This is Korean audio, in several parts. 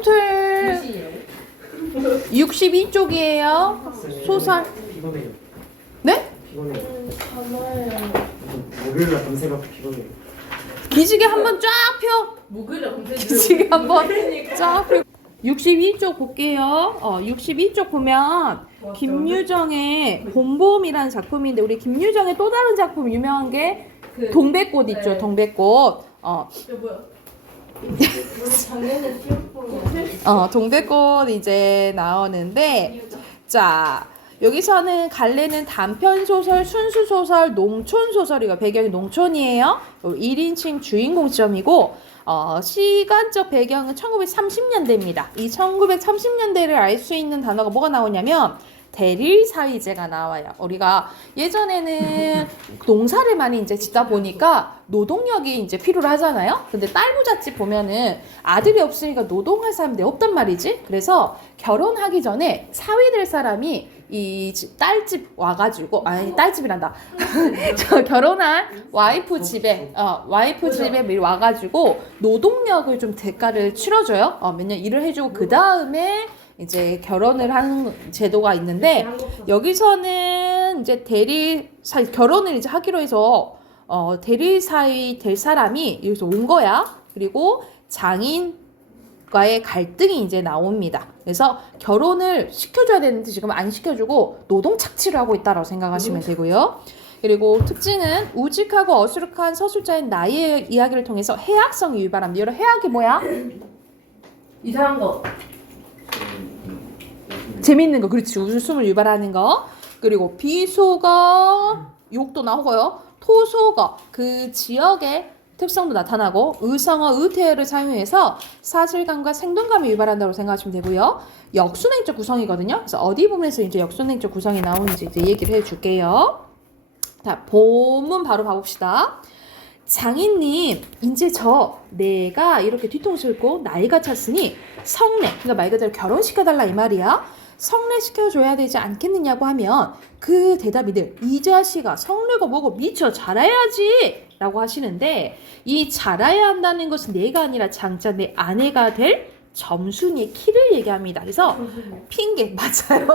몬틀 62쪽이에요. 소설. 피곤해요. 네? 피곤해요. 가봐요. 목요일날 밤새가 피곤해요. 기지개 한번 쫙 펴. 목요일에 검색 기지개 한번 쫙 펴. 62쪽 볼게요. 62쪽 보면 김유정의 봄봄이라는 작품인데 우리 김유정의 또 다른 작품 유명한 게 동백꽃 있죠. 네. 동백꽃. 이거 뭐야? 우리 작년에 피었고 동백꽃 이제 나오는데 자 여기서는 갈래는 단편소설, 순수소설, 농촌소설이고 배경이 농촌이에요. 1인칭 주인공점이고 시간적 배경은 1930년대입니다. 이 1930년대를 알 수 있는 단어가 뭐가 나오냐면 대릴사이제가 나와요. 우리가 예전에는 농사를 많이 이제 짓다 보니까 노동력이 이제 필요로 하잖아요. 근데 딸부잣집 보면은 아들이 없으니까 노동할 사람들이 없단 말이지. 그래서 결혼하기 전에 사위 될 사람이 이 딸집 와가지고 아니 딸집이란다. 저 결혼할 와이프 집에 미리 와가지고 노동력을 좀 대가를 치러줘요. 몇 년 일을 해주고 그 다음에 이제 결혼을 하는 제도가 있는데 여기서는 이제 결혼을 이제 하기로 해서 대리사위 될 사람이 여기서 온 거야. 그리고 장인과의 갈등이 이제 나옵니다. 그래서 결혼을 시켜줘야 되는데 지금 안 시켜주고 노동 착취를 하고 있다라고 생각하시면 되고요. 그리고 특징은 우직하고 어수룩한 서술자인 나의 이야기를 통해서 해악성이 유발합니다. 여러분 해악이 뭐야? 이상한 거. 재밌는 거, 그렇지. 웃음을 유발하는 거. 그리고 비속어, 욕도 나오고요. 토속어, 그 지역의 특성도 나타나고 의성어, 의태어를 사용해서 사실감과 생동감을 유발한다고 생각하시면 되고요. 역순행적 구성이거든요. 그래서 어디 부분에서 이제 역순행적 구성이 나오는지 이제 얘기를 해줄게요. 자, 본문 바로 봐봅시다. 장인님, 이제 내가 이렇게 뒤통수 긁고 나이가 찼으니 성례, 그러니까 말 그대로 결혼시켜달라 이 말이야. 성례시켜줘야 되지 않겠느냐고 하면 그 대답이들 이 자식아 성례가 뭐고 미쳐 자라야지 라고 하시는데 이 자라야 한다는 것은 내가 아니라 장자 내 아내가 될 점순이의 키를 얘기합니다. 그래서 핑계 맞아요.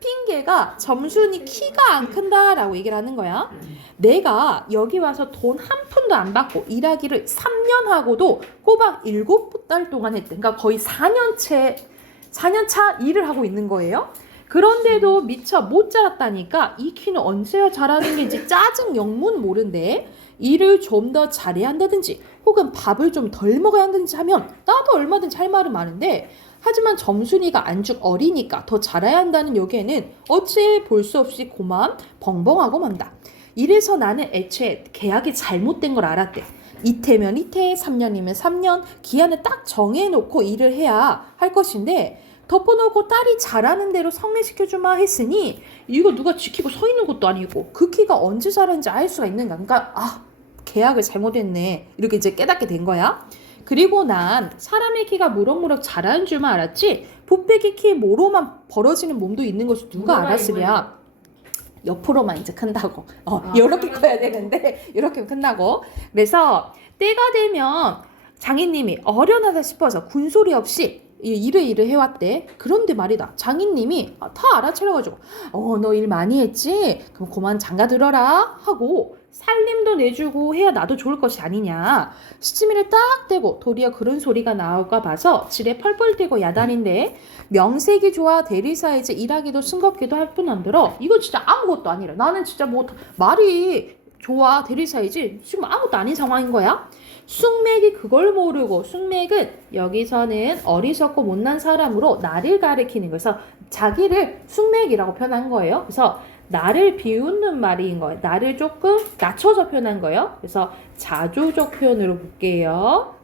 핑계가 점순이 키가 안 큰다라고 얘기를 하는 거야. 내가 여기 와서 돈 한 푼도 안 받고 일하기를 3년 하고도 꼬박 7달 동안 했대. 그러니까 거의 4년차 일을 하고 있는 거예요. 그런데도 미처 못 자랐다니까 이 키는 언제야 자라는 게지 짜증 영문 모른데 일을 좀 더 잘해야 한다든지 혹은 밥을 좀 덜 먹어야 한다든지 하면 나도 얼마든지 할 말은 많은데 하지만 점순이가 안죽 어리니까 더 잘해야 한다는 여기에는 어찌 볼 수 없이 고마움 벙벙하고 만다. 이래서 나는 애초에 계약이 잘못된 걸 알았대. 이태면 이태, 3년이면 3년 기한을 딱 정해놓고 일을 해야 할 것인데 덮어놓고 딸이 잘하는 대로 성례시켜주마 했으니 이거 누가 지키고 서 있는 것도 아니고 그 키가 언제 자라는지 알 수가 있는가. 그러니까 계약을 잘못했네 이렇게 이제 깨닫게 된 거야. 그리고 난 사람의 키가 무럭무럭 자라는 줄만 알았지 부패기 키 모로만 벌어지는 몸도 있는 것을 누가 알았으랴. 옆으로만 이제 큰다고. 이렇게 커야 되는데 이렇게 큰다고. 그래서 때가 되면 장인님이 어련하다 싶어서 군소리 없이 일을 해왔대. 그런데 말이다. 장인님이 다 알아차려가지고 너 일 많이 했지? 그럼 그만 장가 들어라 하고 살림도 내주고 해야 나도 좋을 것이 아니냐. 시치미를 딱 대고 도리어 그런 소리가 나올까 봐서 지레 펄펄 뛰고 야단인데 명색이 좋아 대리사이제 일하기도 싱겁기도 할 뿐 안 들어 이거 진짜 아무것도 아니라 나는 진짜 뭐 말이 좋아 대리사이지 지금 아무것도 아닌 상황인 거야. 숙맥이 그걸 모르고 숙맥은 여기서는 어리석고 못난 사람으로 나를 가리키는 거여서 자기를 숙맥이라고 표현한 거예요. 그래서 나를 비웃는 말인 거예요. 나를 조금 낮춰서 표현한 거예요. 그래서 자조적 표현으로 볼게요.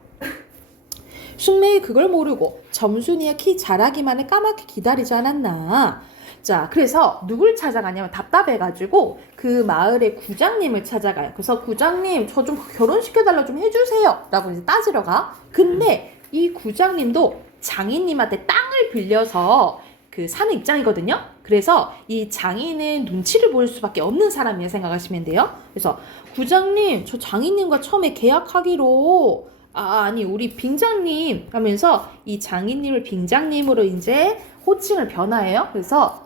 숙맥이 그걸 모르고 점순이의 키 자라기만을 까맣게 기다리지 않았나. 자, 그래서 누굴 찾아가냐면 답답해가지고 그 마을의 구장님을 찾아가요. 그래서 구장님 저 좀 결혼시켜달라 좀 해주세요 라고 이제 따지러 가. 근데 이 구장님도 장인님한테 땅을 빌려서 그 사는 입장이거든요. 그래서 이 장인은 눈치를 볼 수밖에 없는 사람이라 생각하시면 돼요. 그래서 구장님 저 장인님과 처음에 계약하기로 아니 우리 빙장님 하면서 이 장인님을 빙장님으로 이제 호칭을 변화해요. 그래서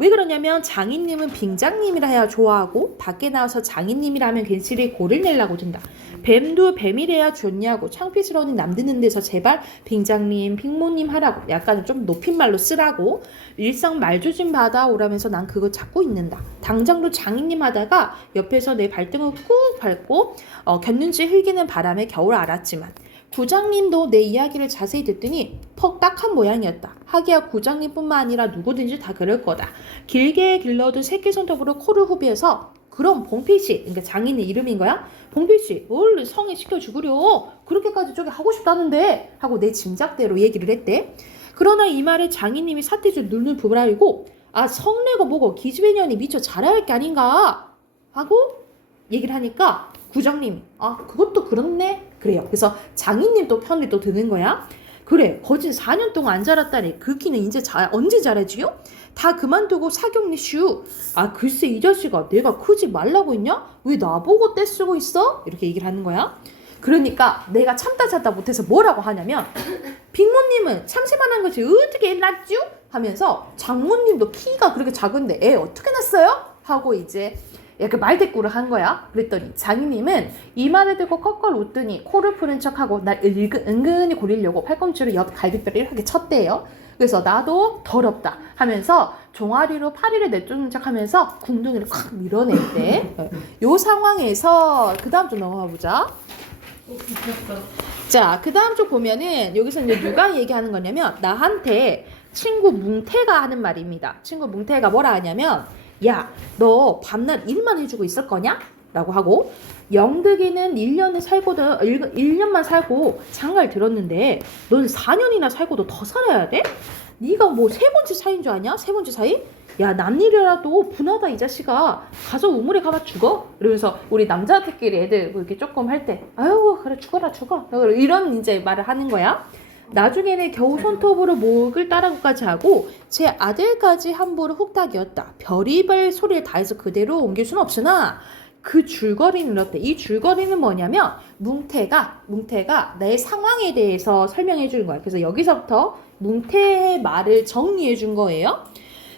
왜 그러냐면 장인님은 빙장님이라 해야 좋아하고 밖에 나와서 장인님이라 하면 괜시리 고를 내려고 든다. 뱀도 뱀이래야 좋냐고 창피스러운 남 듣는 데서 제발 빙장님, 빙모님 하라고 약간 좀 높임말로 쓰라고 일상 말조심 받아오라면서 난 그거 찾고 있는다. 당장도 장인님 하다가 옆에서 내 발등을 꾹 밟고 곁눈질 흘기는 바람에 겨울 알았지만 구장님도 내 이야기를 자세히 듣더니 퍽 딱한 모양이었다. 하기야 구장님뿐만 아니라 누구든지 다 그럴 거다. 길게 길러둔 새끼 손톱으로 코를 후비해서 그럼 봉필씨, 그러니까 장인의 이름인 거야. 봉필씨 얼른 성에 시켜주구려. 그렇게까지 저기 하고 싶다는데 하고 내 짐작대로 얘기를 했대. 그러나 이 말에 장인님이 사태줄 눈을 부라리고 성내고 뭐고 기집애년이 미처 자라야 할 게 아닌가 하고 얘기를 하니까 구장님이 그것도 그렇네. 그래요. 그래서 장인님 또 편이 또 드는 거야. 그래 거진 4년 동안 안 자랐다니 그 키는 이제 언제 자라지요? 다 그만두고 사경리 슈. 글쎄 이 자식아 내가 크지 말라고 했냐? 왜 나보고 떼쓰고 있어? 이렇게 얘기를 하는 거야. 그러니까 내가 참다 못해서 뭐라고 하냐면 빅모님은 참새만한 것이 어떻게 낳죠? 하면서 장모님도 키가 그렇게 작은데 애 어떻게 낳았어요? 하고 이제 약간 말대꾸를 한 거야. 그랬더니 장인님은 이 말을 듣고 컥걸 웃더니 코를 푸는 척하고 날 은근히 고리려고 팔꿈치로 옆 갈비뼈를 이렇게 쳤대요. 그래서 나도 더럽다 하면서 종아리로 파리를 내쫓는 척하면서 궁둥이를 콱 밀어냈대. 요 상황에서 그 다음 좀 넘어가 보자. 자, 그 다음 쪽 보면은 여기서 이제 누가 얘기하는 거냐면 나한테 친구 뭉태가 하는 말입니다. 친구 뭉태가 뭐라 하냐면 야, 너 밤낮 일만 해주고 있을 거냐? 라고 하고 영득이는 1년만 살고 장가를 들었는데 넌 4년이나 살고도 더 살아야 돼? 네가 뭐 세 번째 사이인 줄 아냐? 세 번째 사이? 야, 남일이라도 분하다 이 자식아. 가서 우물에 가봐 죽어? 이러면서 우리 남자들끼리 애들 뭐 이렇게 조금 할 때 아유 그래 죽어라 죽어 이런 이제 말을 하는 거야. 나중에는 겨우 손톱으로 목을 따라고까지 하고 제 아들까지 함부로 훅닥이었다. 별의별 소리를 다 해서 그대로 옮길 수는 없으나 그 줄거리는 어때? 이 줄거리는 뭐냐면 뭉태가 내 상황에 대해서 설명해 주는 거야. 그래서 여기서부터 뭉태의 말을 정리해 준 거예요.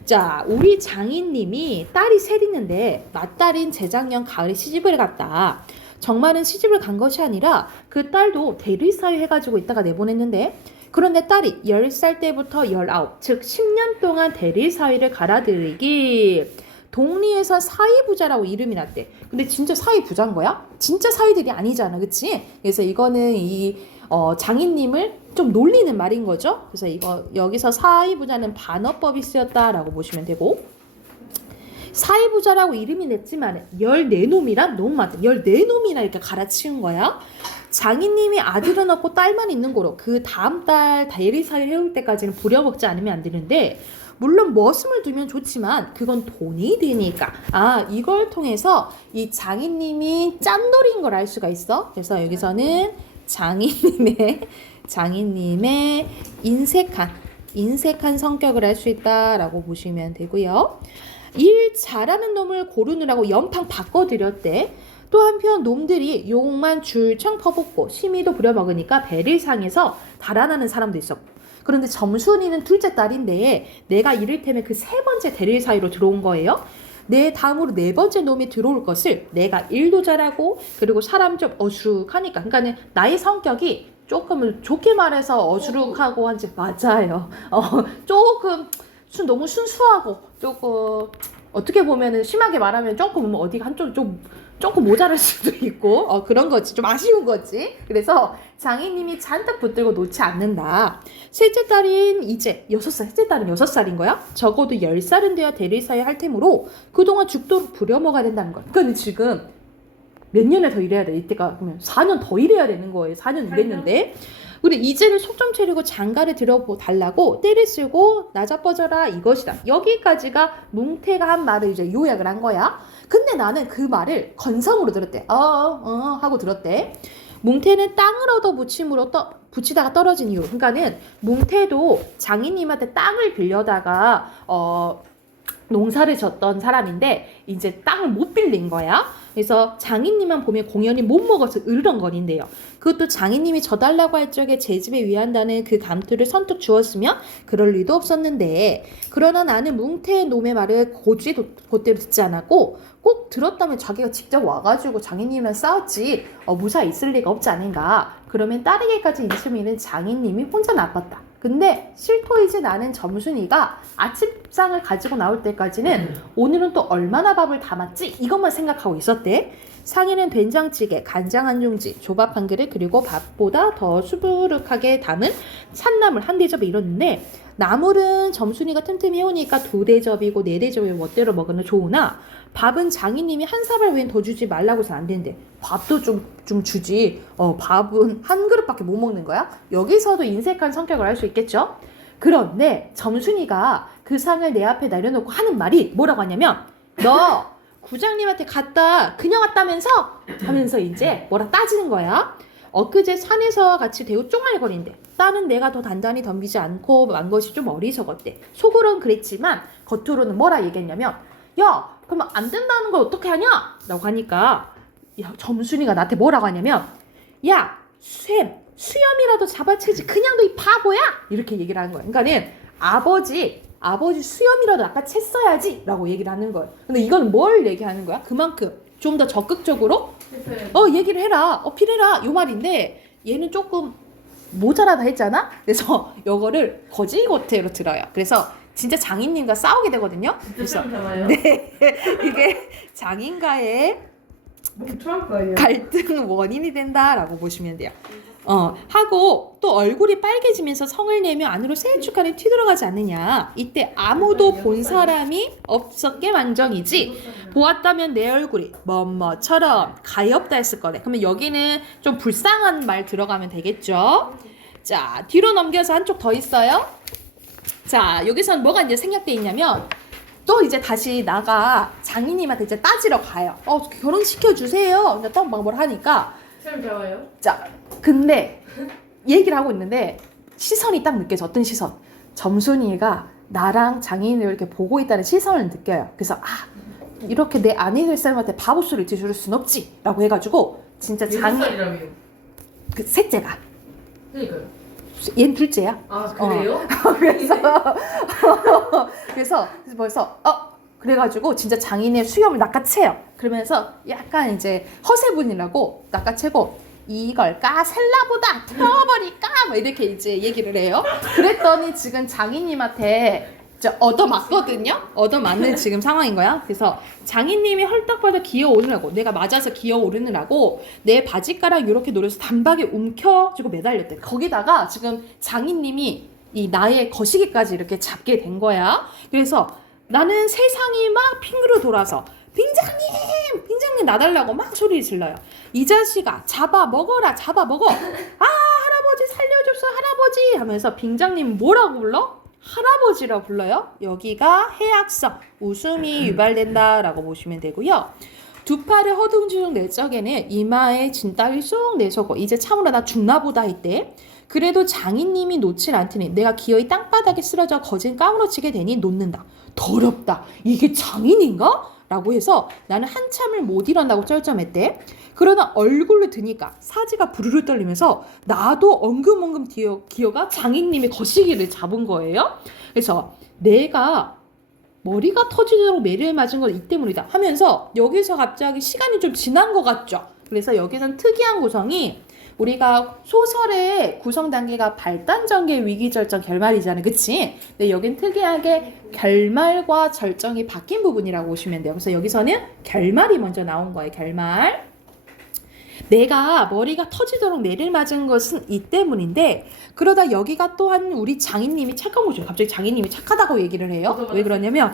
자, 우리 장인님이 딸이 셋 있는데 맏딸인 재작년 가을에 시집을 갔다. 정말은 시집을 간 것이 아니라 그 딸도 대리사유 해가지고 있다가 내보냈는데 그런데 딸이 10살 때부터 19, 즉 10년 동안 대리사유를 갈아들이기 동리에서 사위부자라고 이름이 났대. 근데 진짜 사위부자인 거야? 진짜 사위들이 아니잖아, 그치? 그래서 이거는 이 장인님을 좀 놀리는 말인 거죠. 그래서 여기서 사위부자는 반어법이 쓰였다라고 보시면 되고 사위부자라고 이름이 냈지만 14놈이란 너무 많다. 14놈이나 이렇게 갈아치운 거야. 장인님이 아들은 없고 딸만 있는 거로 그 다음 달 대리사유 해올 때까지는 부려먹지 않으면 안 되는데 물론 머슴을 두면 좋지만 그건 돈이 드니까 이걸 통해서 이 장인님이 짠돌인 걸 알 수가 있어. 그래서 여기서는 장인님의 인색한 성격을 알 수 있다라고 보시면 되고요. 일 잘하는 놈을 고르느라고 연판 바꿔드렸대. 또 한편 놈들이 욕만 줄창 퍼붓고 심의도 부려먹으니까 배를 상해서 달아나는 사람도 있었고 그런데 점순이는 둘째 딸인데 내가 이를테면 그 세 번째 대릴 사이로 들어온 거예요. 내 다음으로 네 번째 놈이 들어올 것을 내가 일도 잘하고 그리고 사람 좀 어수룩하니까 그러니까는 나의 성격이 조금 좋게 말해서 어수룩하고 한지 맞아요. 조금 너무 순수하고 조금 어떻게 보면은 심하게 말하면 조금 어디가 한쪽 조금 모자랄 수도 있고 그런 거지. 좀 아쉬운 거지. 그래서 장인님이 잔뜩 붙들고 놓지 않는다. 셋째 딸인 이제 6살, 셋째 딸은 6살인 거야. 적어도 10살은 돼야 대리사유 할 테므로 그동안 죽도록 부려먹어야 된다는 거야. 그러니까 지금 몇 년을 더 일해야 돼. 이때가 그러면 4년 더 일해야 되는 거예요. 4년 일했는데. 우리 이제는 속 좀 차리고 장가를 들어달라고 때를 쓰고 나자빠져라 이것이다. 여기까지가 뭉태가 한 말을 이제 요약을 한 거야. 근데 나는 그 말을 건성으로 들었대. 하고 들었대. 뭉태는 땅을 얻어 붙이다가 떨어진 이유. 그러니까는 뭉태도 장인님한테 땅을 빌려다가 농사를 졌던 사람인데 이제 땅을 못 빌린 거야. 그래서 장인님만 보면 공연히 못 먹어서 으르렁거린대요. 그것도 장인님이 져달라고 할 적에 제 집에 위한다는 그 감투를 선뜻 주었으면 그럴 리도 없었는데, 그러나 나는 뭉태의 놈의 말을 곧대로 듣지 않았고, 꼭 들었다면 자기가 직접 와가지고 장인님이랑 싸웠지 무사히 있을 리가 없지 않은가. 그러면 따르게까지 인심이는 장인님이 혼자 나빴다. 근데 실토이지 나는 점순이가 아침상을 가지고 나올 때까지는 오늘은 또 얼마나 밥을 담았지 이것만 생각하고 있었대. 상에는 된장찌개, 간장 한 종지, 조밥 한 그릇, 그리고 밥보다 더 수부룩하게 담은 찬나물 한 대접이 이렇는데, 나물은 점순이가 틈틈이 해오니까 2대접이고 4대접이면 멋대로 먹으면 좋으나 밥은 장인님이 한 사발 외엔 더 주지 말라고 해서 안 된대. 밥도 좀 주지. 밥은 한 그릇밖에 못 먹는 거야? 여기서도 인색한 성격을 알 수 있겠죠? 그런데 점순이가 그 상을 내 앞에 내려놓고 하는 말이 뭐라고 하냐면, 너 구장님한테 갔다 그냥 왔다면서? 하면서 이제 뭐라 따지는 거야. 엊그제 산에서 같이 대우 쫑알거린대. 딸은 내가 더 단단히 덤비지 않고 만 것이 좀 어리석었대. 속으로는 그랬지만 겉으로는 뭐라 얘기했냐면, 야 그러면 안 된다는 걸 어떻게 하냐? 라고 하니까 점순이가 나한테 뭐라고 하냐면, 야 수염이라도 잡아채지 그냥 너 이 바보야? 이렇게 얘기를 하는 거야. 그러니까는 아버지 수염이라도 아까 챘어야지 라고 얘기를 하는 거예요. 근데 이건 뭘 얘기하는 거야? 그만큼 좀 더 적극적으로 얘기를 해라, 어필해라 요 말인데, 얘는 조금 모자라다 했잖아. 그래서 요거를 거지고태로 들어요. 그래서 진짜 장인님과 싸우게 되거든요. 그래서 네, 이게 장인과의 갈등 원인이 된다라고 보시면 돼요. 하고 또 얼굴이 빨개지면서 성을 내며 안으로 세축하는 티 들어가지 않느냐. 이때 아무도 본 사람이 없었게 만정이지 보았다면 내 얼굴이 뭐뭐처럼 가엾다 했을 거래. 그러면 여기는 좀 불쌍한 말 들어가면 되겠죠. 자, 뒤로 넘겨서 한쪽 더 있어요. 자, 여기서는 뭐가 이제 생략돼 있냐면, 또 이제 다시 나가 장인님한테 이제 따지러 가요. 결혼시켜 주세요. 근데 또 막 뭘 하니까. 쌤 좋아요. 자, 근데 얘기를 하고 있는데 시선이 딱 느껴져. 어떤 시선? 점순이가 나랑 장인을 이렇게 보고 있다는 시선을 느껴요. 그래서 이렇게 내 아내 될 사람한테 바보 소리를 들을 순 없지 라고 해가지고 진짜 살이라며. 그 셋째가. 그러니까요. 얘는 둘째야. 아 그래요? 그래서 벌써 그래가지고 진짜 장인의 수염을 낚아채요. 그러면서 약간 이제 허세분이라고 낚아채고, 이걸 까셀라보다 태워버릴까? 뭐 이렇게 이제 얘기를 해요. 그랬더니 지금 장인님한테 얻어맞거든요. 얻어맞는 지금 상황인 거야. 그래서 장인님이 헐떡벌떡 기어오느라고, 내가 맞아서 기어오르느라고 내 바지가락 이렇게 노려서 단박에 움켜쥐고 매달렸대. 거기다가 지금 장인님이 이 나의 거시기까지 이렇게 잡게 된 거야. 그래서 나는 세상이 막 핑그로 돌아서 빙장님 나달라고 막 소리 질러요. 이 자식아 잡아먹어라, 잡아먹어. 할아버지 살려줬어 할아버지 하면서 빙장님 뭐라고 불러? 할아버지라고 불러요. 여기가 해악성, 웃음이 유발된다라고 보시면 되고요. 두 팔을 허둥지둥 낼 적에는 이마에 진땀이 쏙 내서고, 이제 참으로 나 죽나보다 했대. 그래도 장인님이 놓질 않더니 내가 기어이 땅바닥에 쓰러져 거진 까무러치게 되니 놓는다. 더럽다. 이게 장인인가? 라고 해서 나는 한참을 못 일어나고 쩔쩔맸대. 그러나 얼굴로 드니까 사지가 부르르 떨리면서 나도 엉금엉금 기어가 장인님의 거시기를 잡은 거예요. 그래서 내가 머리가 터지도록 매를 맞은 건 이 때문이다 하면서 여기서 갑자기 시간이 좀 지난 것 같죠. 그래서 여기서는 특이한 구성이, 우리가 소설의 구성 단계가 발단, 전개, 위기, 절정, 결말이잖아요. 그치? 근데 여긴 특이하게 결말과 절정이 바뀐 부분이라고 보시면 돼요. 그래서 여기서는 결말이 먼저 나온 거예요. 결말. 내가 머리가 터지도록 매를 맞은 것은 이 때문인데, 그러다 여기가 또한 우리 장인님이 착한 거죠. 갑자기 장인님이 착하다고 얘기를 해요. 왜 그러냐면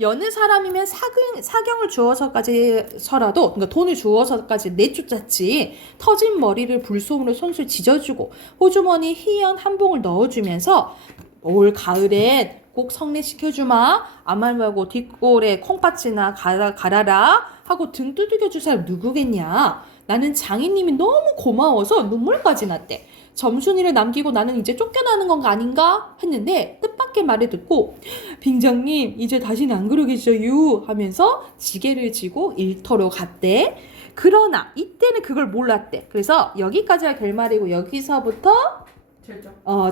여느 사람이면 사경을 주어서까지서라도, 그러니까 돈을 주어서까지 내쫓았지, 터진 머리를 불솜으로 손수 지져주고 호주머니 희연 한 봉을 넣어주면서 올 가을엔 꼭 성례시켜주마, 아말 말고 뒷골에 콩팥이나 갈아라 하고 등 두들겨 줄 사람 누구겠냐. 나는 장인님이 너무 고마워서 눈물까지 났대. 점순이를 남기고 나는 이제 쫓겨나는 건가 아닌가 했는데 뜻밖의 말을 듣고 빙장님 이제 다시는 안 그러겠어요 하면서 지게를 지고 일터로 갔대. 그러나 이때는 그걸 몰랐대. 그래서 여기까지가 결말이고 여기서부터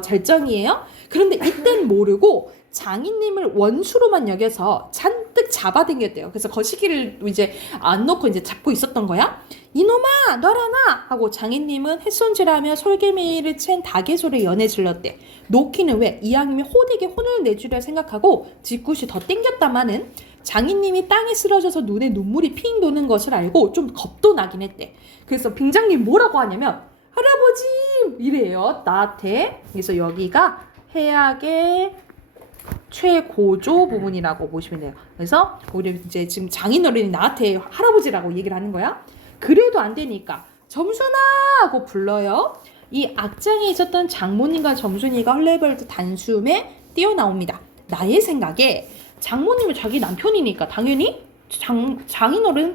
절정이에요. 그런데 이땐 모르고 장인님을 원수로만 여겨서 잔뜩 잡아당겼대요. 그래서 거시기를 이제 안 놓고 이제 잡고 있었던 거야. 이놈아 놔라나 하고 장인님은 햇손질하며 솔개미를 챈 닭의 소리에 연애 질렀대. 놓기는 왜 이왕이면 호되게 혼을 내주려 생각하고 뒤끝이 더 땡겼다마는 장인님이 땅에 쓰러져서 눈에 눈물이 핑 도는 것을 알고 좀 겁도 나긴 했대. 그래서 빙장님 뭐라고 하냐면 할아버지 이래요 나한테. 그래서 여기가 해악의 최고조 부분이라고 보시면 돼요. 그래서 우리 이제 지금 장인어른이 나한테 할아버지라고 얘기를 하는 거야. 그래도 안 되니까 점순아 하고 불러요. 이 악장에 있었던 장모님과 점순이가 헐레벌떡 단숨에 뛰어나옵니다. 나의 생각에 장모님은 자기 남편이니까 당연히 장인어른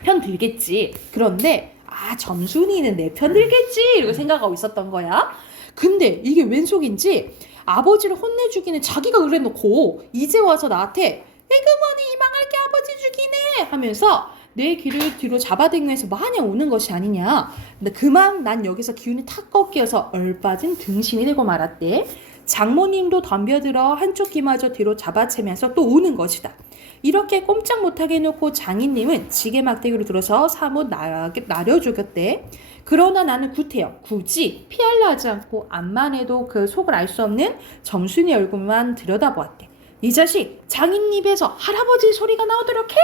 편 들겠지. 그런데 점순이는 내 편 들겠지 이렇게 생각하고 있었던 거야. 근데 이게 웬 속인지 아버지를 혼내주기는 자기가 그래놓고 이제 와서 나한테 에그머니 망할게 아버지 죽이네 하면서 내 귀를 뒤로 잡아당기면서 마냥 오는 것이 아니냐. 근데 그만 난 여기서 기운이 탁 꺾여서 얼빠진 등신이 되고 말았대. 장모님도 덤벼들어 한쪽 귀마저 뒤로 잡아채면서 또 오는 것이다. 이렇게 꼼짝 못하게 해놓고 장인님은 지게 막대기로 들어서 사뭇 나려 죽였대. 그러나 나는 구태여 굳이 피하려 하지 않고 암만 해도 그 속을 알 수 없는 점순이 얼굴만 들여다보았대. 이 자식 장인 입에서 할아버지 소리가 나오도록 해!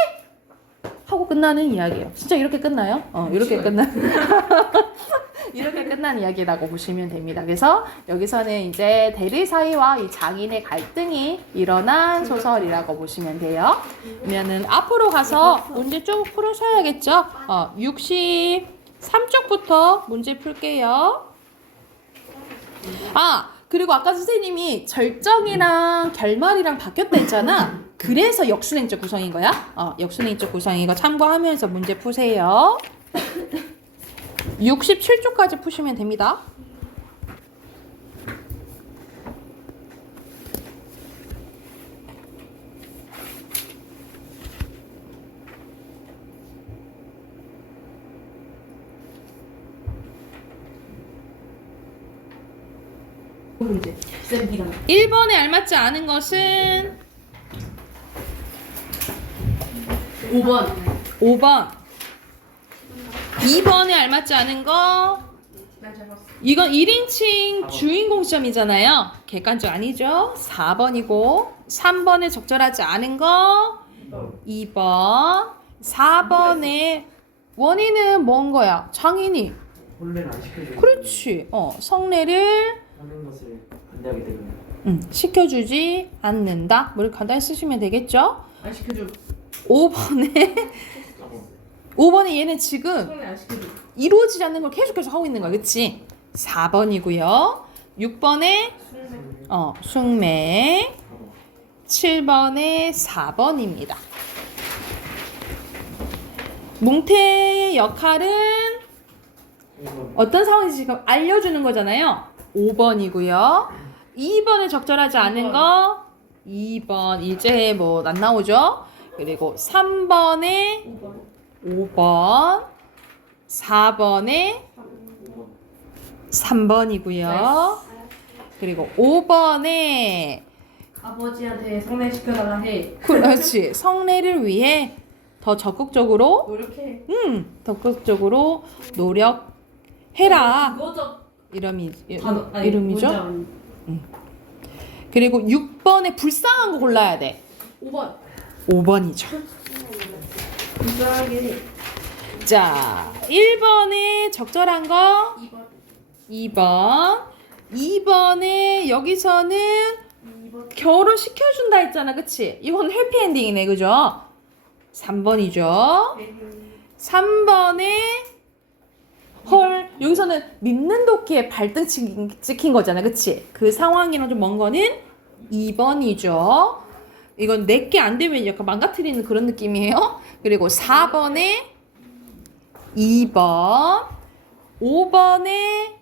하고 끝나는 이야기예요. 진짜 이렇게 끝나요? 이렇게 끝나. 이렇게 끝난 이야기라고 보시면 됩니다. 그래서 여기서는 이제 대리 사이와 이 장인의 갈등이 일어난 소설이라고 보시면 돼요. 그러면은 앞으로 가서 문제 쭉 풀으셔야겠죠? 63쪽부터 문제 풀게요. 그리고 아까 선생님이 절정이랑 결말이랑 바뀌었다 했잖아. 그래서 역순행적 구성인 거야. 역순행적 구성인 거 참고하면서 문제 푸세요. 67쪽까지 푸시면 됩니다. 문제. 1번에 알맞지 않은 것은 5번. 2번에 알맞지 않은 거 이건 1인칭 주인공 시점이잖아요. 객관적 아니죠. 4번이고 3번에 적절하지 않은 거 2번. 4번에 원인은 뭔 거야? 장인이 혼례를 안 시켜주고 그렇지. 성례를 하는 것을 반대하기 때문에 시켜주지 않는다. 뭘 간단히 쓰시면 되겠죠? 안 시켜줘. 5번에 얘는 지금 손에 안 시켜줘. 이루어지지 않는 걸 계속해서 하고 있는 거야. 그치? 4번이고요. 6번에 숭매. 7번에 4번입니다. 뭉태의 역할은 어떤 상황인지 지금 알려주는 거잖아요. 5번이고요. 2번에 적절하지 않은 거 2번 이제 뭐 안 나오죠. 그리고 3번에 5번 4번에 3번이고요. 그리고 5번에 아버지한테 성례시켜달라 해. 그렇지. 성례를 위해 더 적극적으로 노력해. 적극적으로 노력해라. 그거적 이름이죠. 그리고 6번에 불쌍한 거 골라야 돼. 5번. 5번이죠. 불쌍하게. 자, 1번에 적절한 거 2번. 2번. 2번에 여기서는 2번. 결혼시켜준다 했잖아. 그치? 이건 해피엔딩이네. 그죠? 3번이죠. 3번에 헐 여기서는 믿는 도끼에 발등 찍힌 거잖아. 그치? 그 상황이랑 좀 먼 거는 2번이죠. 이건 내게 안 되면 약간 망가뜨리는 그런 느낌이에요. 그리고 4번에 2번 5번에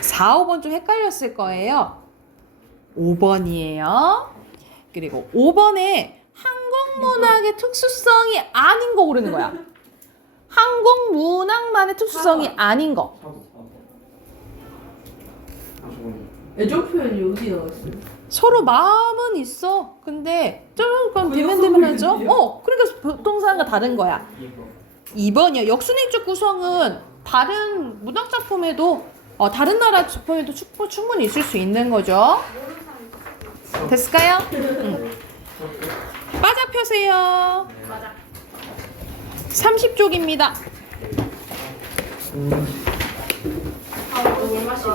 4, 5번 좀 헷갈렸을 거예요. 5번이에요. 그리고 5번에 한국문학의 특수성이 아닌 거 고르는 거야. 한국문학만의 특수성이 아닌 거. 4번. 저거는 애정 표현이 어디 나왔어요? 서로 마음은 있어. 근데 조금 대면대면하죠? 그러니까 동사가 다른 거야. 2번. 2번이요. 역순위적 구성은 다른 문학 작품에도 다른 나라 작품에도 충분히 있을 수 있는 거죠. 됐을까요? 바짝 펴세요. 맞아. 30쪽입니다. 물 마시고.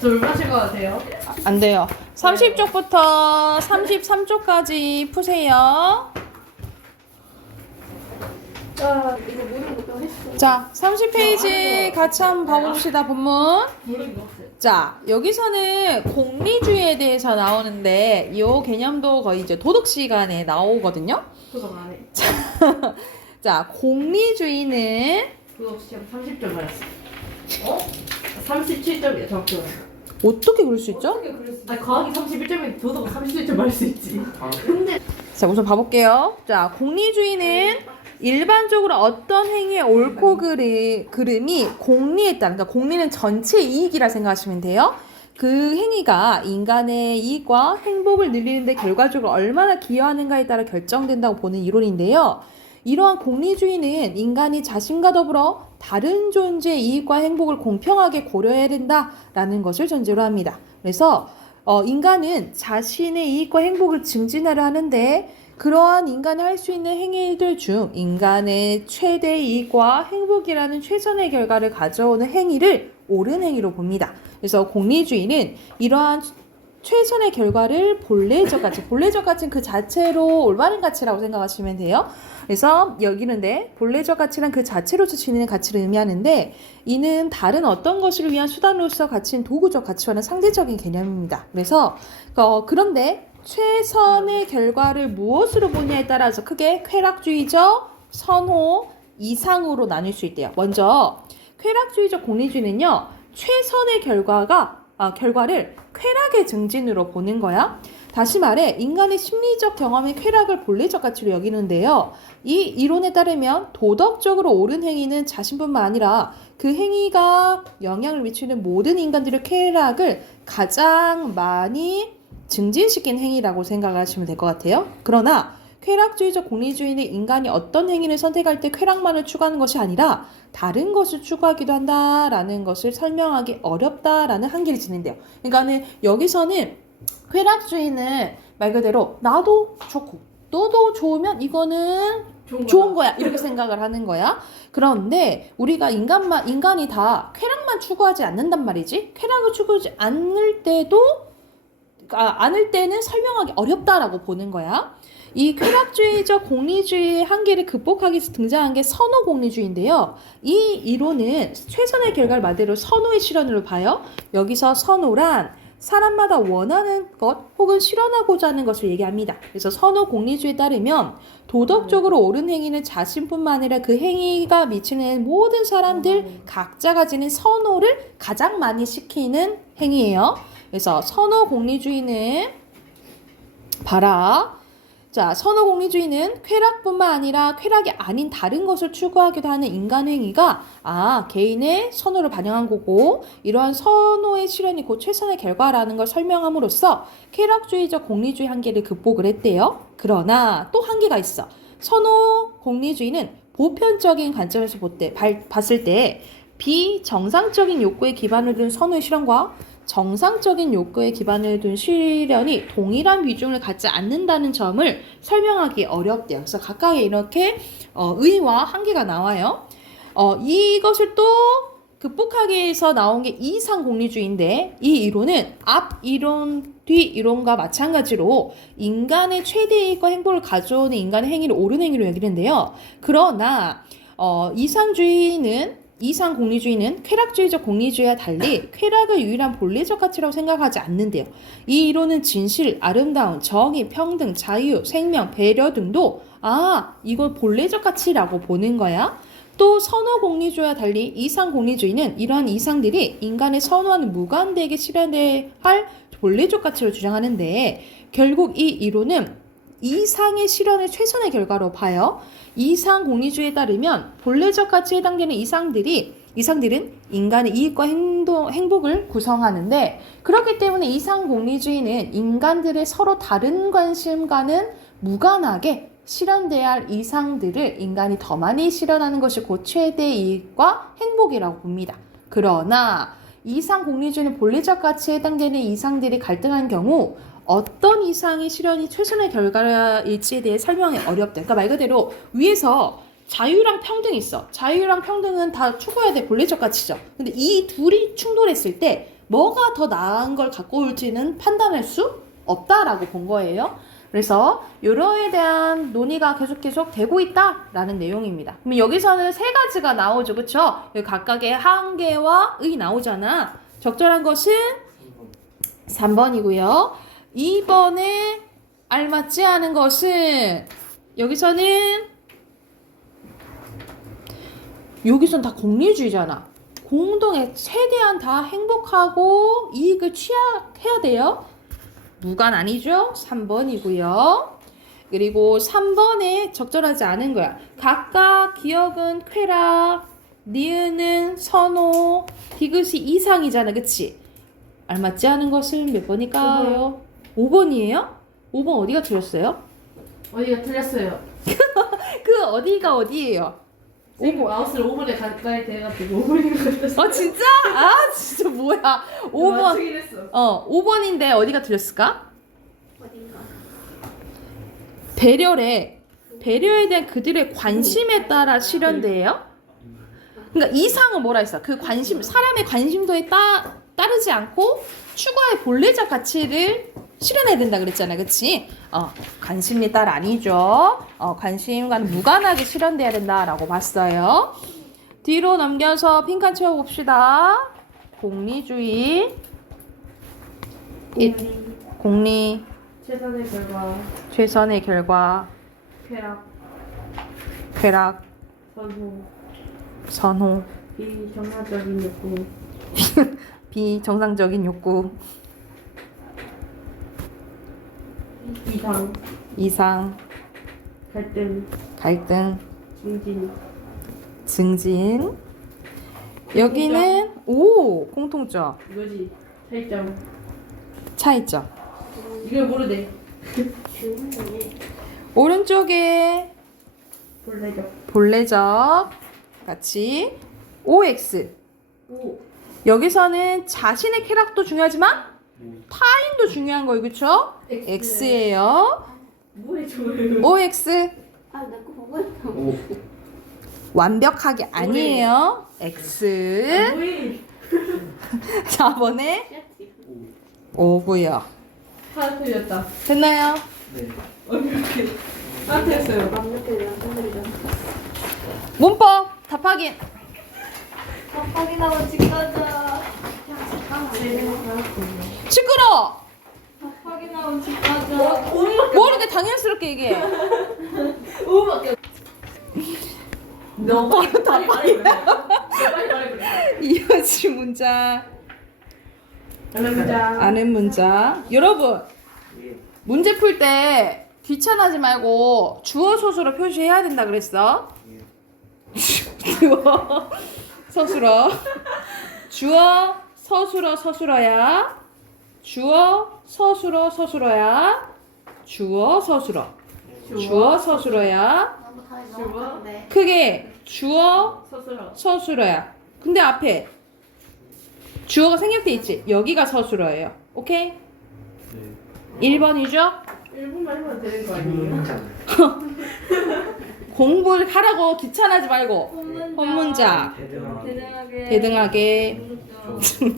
물 마시고 가세요. 안 돼요. 30쪽부터 33쪽까지 푸세요. 이거 모르는 것도 했어. 자, 30페이지 같이 한번 봐봅시다, 본문. 모르는 거 없어요. 자, 여기서는 공리주의에 대해서 나오는데 이 개념도 거의 이제 도덕 시간에 나오거든요. 그거 안 해. 자, 공리주의는 그거 시험 30점 맞았어. 37점이야 정점. 어떻게 그럴 수 있죠? 아니 과학이 31점인데 도덕 37점 맞을 수 있지. 자, 우선 봐볼게요. 자, 공리주의는 일반적으로 어떤 행위의 옳고 그름이 공리에 따른, 그러니까 공리는 전체 이익이라 생각하시면 돼요. 그 행위가 인간의 이익과 행복을 늘리는데 결과적으로 얼마나 기여하는가에 따라 결정된다고 보는 이론인데요. 이러한 공리주의는 인간이 자신과 더불어 다른 존재의 이익과 행복을 공평하게 고려해야 된다라는 것을 전제로 합니다. 그래서 인간은 자신의 이익과 행복을 증진하려 하는데 그러한 인간이 할 수 있는 행위들 중 인간의 최대 이익과 행복이라는 최선의 결과를 가져오는 행위를 옳은 행위로 봅니다. 그래서 공리주의는 이러한 최선의 결과를 본래적 가치, 본래적 가치는 그 자체로 올바른 가치라고 생각하시면 돼요. 그래서 여기는데 본래적 가치란 그 자체로서 지니는 가치를 의미하는데 이는 다른 어떤 것을 위한 수단으로서 가치인 도구적 가치와는 상대적인 개념입니다. 그래서 그런데 최선의 결과를 무엇으로 보냐에 따라서 크게 쾌락주의적, 선호, 이상으로 나눌 수 있대요. 먼저 쾌락주의적 공리주의는요. 최선의 결과를 쾌락의 증진으로 보는 거야. 다시 말해 인간의 심리적 경험의 쾌락을 본래적 가치로 여기는데요. 이 이론에 따르면 도덕적으로 옳은 행위는 자신뿐만 아니라 그 행위가 영향을 미치는 모든 인간들의 쾌락을 가장 많이 증진시킨 행위라고 생각하시면 될 것 같아요. 그러나 쾌락주의적 공리주의는 인간이 어떤 행위를 선택할 때 쾌락만을 추구하는 것이 아니라 다른 것을 추구하기도 한다라는 것을 설명하기 어렵다라는 한계를 지는데요. 그러니까는 여기서는 쾌락주의는 말 그대로 나도 좋고 너도 좋으면 이거는 좋은 거야 이렇게 생각을 하는 거야. 그런데 우리가 인간이 다 쾌락만 추구하지 않는단 말이지. 쾌락을 추구하지 않을 때는 설명하기 어렵다라고 보는 거야. 이 쾌락주의적 공리주의의 한계를 극복하기 위해서 등장한 게 선호 공리주의인데요. 이 이론은 최선의 결과를 말대로 선호의 실현으로 봐요. 여기서 선호란 사람마다 원하는 것 혹은 실현하고자 하는 것을 얘기합니다. 그래서 선호 공리주의에 따르면 도덕적으로 옳은 행위는 자신뿐만 아니라 그 행위가 미치는 모든 사람들 각자 가지는 선호를 가장 많이 시키는 행위예요. 그래서 선호 공리주의는 봐라. 자, 선호 공리주의는 쾌락뿐만 아니라 쾌락이 아닌 다른 것을 추구하기도 하는 인간 행위가 개인의 선호를 반영한 거고 이러한 선호의 실현이 곧 최선의 결과라는 걸 설명함으로써 쾌락주의적 공리주의 한계를 극복을 했대요. 그러나 또 한계가 있어. 선호 공리주의는 보편적인 관점에서 봤을 때 비정상적인 욕구에 기반을 둔 선호의 실현과 정상적인 욕구에 기반을 둔 실현이 동일한 비중을 갖지 않는다는 점을 설명하기 어렵대요. 그래서 각각의 이렇게 의의와 한계가 나와요. 이것을 또 극복하기 위해서 나온 게 이상 공리주의인데 이 이론은 앞 이론, 뒤 이론과 마찬가지로 인간의 최대 이익과 행복을 가져오는 인간의 행위를 옳은 행위로 여기는데요. 그러나 이상 공리주의는 쾌락주의적 공리주의와 달리 쾌락을 유일한 본래적 가치라고 생각하지 않는데요. 이 이론은 진실, 아름다움, 정의, 평등, 자유, 생명, 배려 등도 이걸 본래적 가치라고 보는 거야. 또 선호 공리주의와 달리 이상 공리주의는 이러한 이상들이 인간의 선호하는 무관대에게 실현돼야 할 본래적 가치를 주장하는데 결국 이 이론은 이상의 실현을 최선의 결과로 봐요. 이상 공리주의에 따르면 본래적 가치에 해당되는 이상들은 인간의 이익과 행복을 구성하는데 그렇기 때문에 이상 공리주의는 인간들의 서로 다른 관심과는 무관하게 실현돼야 할 이상들을 인간이 더 많이 실현하는 것이 곧 최대 이익과 행복이라고 봅니다. 그러나 이상 공리주의는 본래적 가치에 해당되는 이상들이 갈등한 경우 어떤 이상의 실현이 최선의 결과일지에 대해 설명이 어렵다. 그러니까 말 그대로 위에서 자유랑 평등이 있어. 자유랑 평등은 다 추구해야 될 본래적 가치죠. 근데 이 둘이 충돌했을 때 뭐가 더 나은 걸 갖고 올지는 판단할 수 없다라고 본 거예요. 그래서 요러에 대한 논의가 계속 되고 있다라는 내용입니다. 그럼 여기서는 세 가지가 나오죠. 그쵸? 여기 각각의 한계와 의 나오잖아. 적절한 것은 3번이고요. 2번에 알맞지 않은 것은 여기서는 다 공리주의잖아. 공동에 최대한 다 행복하고 이익을 취해야 돼요. 무관 아니죠? 3번이고요. 그리고 3번에 적절하지 않은 거야. 각각 기억은 쾌락, 니은은 선호, 디귿이 이상이잖아. 그치? 알맞지 않은 것은 몇 번일까요? 5번이에요? 5번 어디가 틀렸어요? 어디가 틀렸어요? 그 어디가 어디예요? 선생님 마우스를 5번에 가까이 대가지고 5번인 것 같았어. 진짜? 아 진짜 뭐야? 5번. 맞추긴 했어. 5번인데 어디가 틀렸을까? 어딘가. 배려에 대한 그들의 관심에 따라 실현돼요. 그러니까 이상은 뭐라 했어? 그 관심, 사람의 관심도에 따르지 않고 추구할 본래적 가치를 실현해야 된다 그랬잖아. 그치? 관심에 따라 아니죠. 관심과는 무관하게 실현돼야 된다라고 봤어요. 뒤로 넘겨서 빈칸 채워봅시다. 공리주의. 공리. 최선의 결과. 쾌락. 선호. 비정상적인 욕구. 비정상적인 욕구. 이상. 갈등. 증진. 여기는 공통점. 이거지. 차이점. 차이점. 이걸 모르네. 오른쪽에 본래적 같이 OX. 여기서는 자신의 쾌락도 중요하지만 타인도 중요한 거예요. 그쵸? X예요. 뭐해 저거예요? OX. 아, 나 그거 보고 있다. 오. 완벽하게 아니에요. X. 뭐해? 4번에 5고요. 하나 틀렸다. 됐나요? 네. 이렇게 하나 틀렸어요. 문법 답 확인. 깜빡이 나면 집 가자. 시끄러. 깜빡이 나면 집 가자. 뭘 이렇게 당연스럽게 얘기해. 5분밖에 너 빨리 말해. 이어지 문장. 문장. 아는 문장. 여러분 예. 문제 풀 때 귀찮아하지 말고 주어 서술어 표시해야 된다 그랬어. 주어 서술어. 주어 서술어 서술어야. 주어 서술어 서술어야. 주어 서술어. 주어 서술어야. 너무 다리 너무 큰데. 크게 주어 서술어. 서술어야. 근데 앞에 주어가 생략돼 있지. 여기가 서술어예요. 오케이? 네. 1번이죠? 1분만 하면 되는 거 아니에요? 문장. 공부를 하라고 귀찮아하지 말고 혼문자 대등하게. 대등하게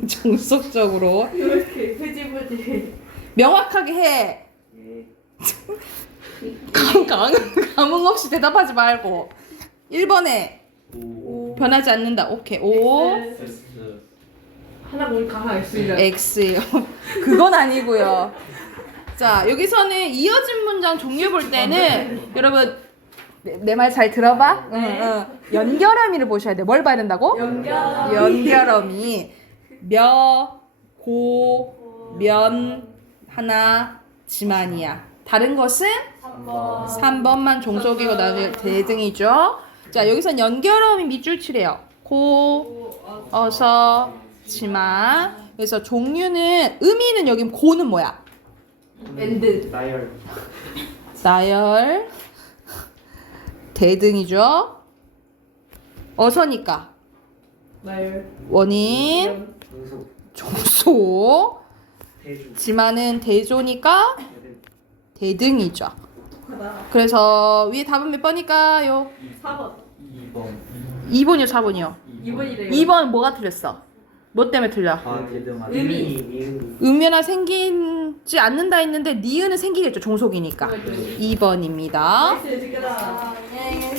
정석적으로 이렇게 흐지부지. 명확하게 해. 예. 감흥 없이 대답하지 말고 1번에 오. 변하지 않는다. 오케이. O S. 하나 보니까 하나 있으니까. X요. 그건 아니고요. 자, 여기서는 이어진 문장 종류 볼 때는 여러분 내 말 잘 들어봐. 네. 응. 연결어미를 보셔야 돼. 뭘 봐야 된다고? 연결어미. 며, 고, 면, 하나, 지만이야. 다른 것은 3번. 3번만 종속이고 나중에 대등이죠. 자, 여기선 연결어미 밑줄 칠해요. 고, 어서, 지마. 그래서 종류는 의미는 여기 고는 뭐야? 엔드. 나열. 나열. 대등이죠. 어서니까 나열. 원인, 종속. 종소. 대주. 지마는 대조니까 대등이죠. 그래서 위에 답은 몇 번일까요? 4번. 2번. 2번이요, 4번이요? 2번이래요. 2번 뭐가 틀렸어? 뭐 때문에 틀려? 아 대등. 의미. 음면화 생기지 않는다 했는데 니은은 생기겠죠, 종속이니까. 2번입니다. 나이스, 지켜라. 안녕히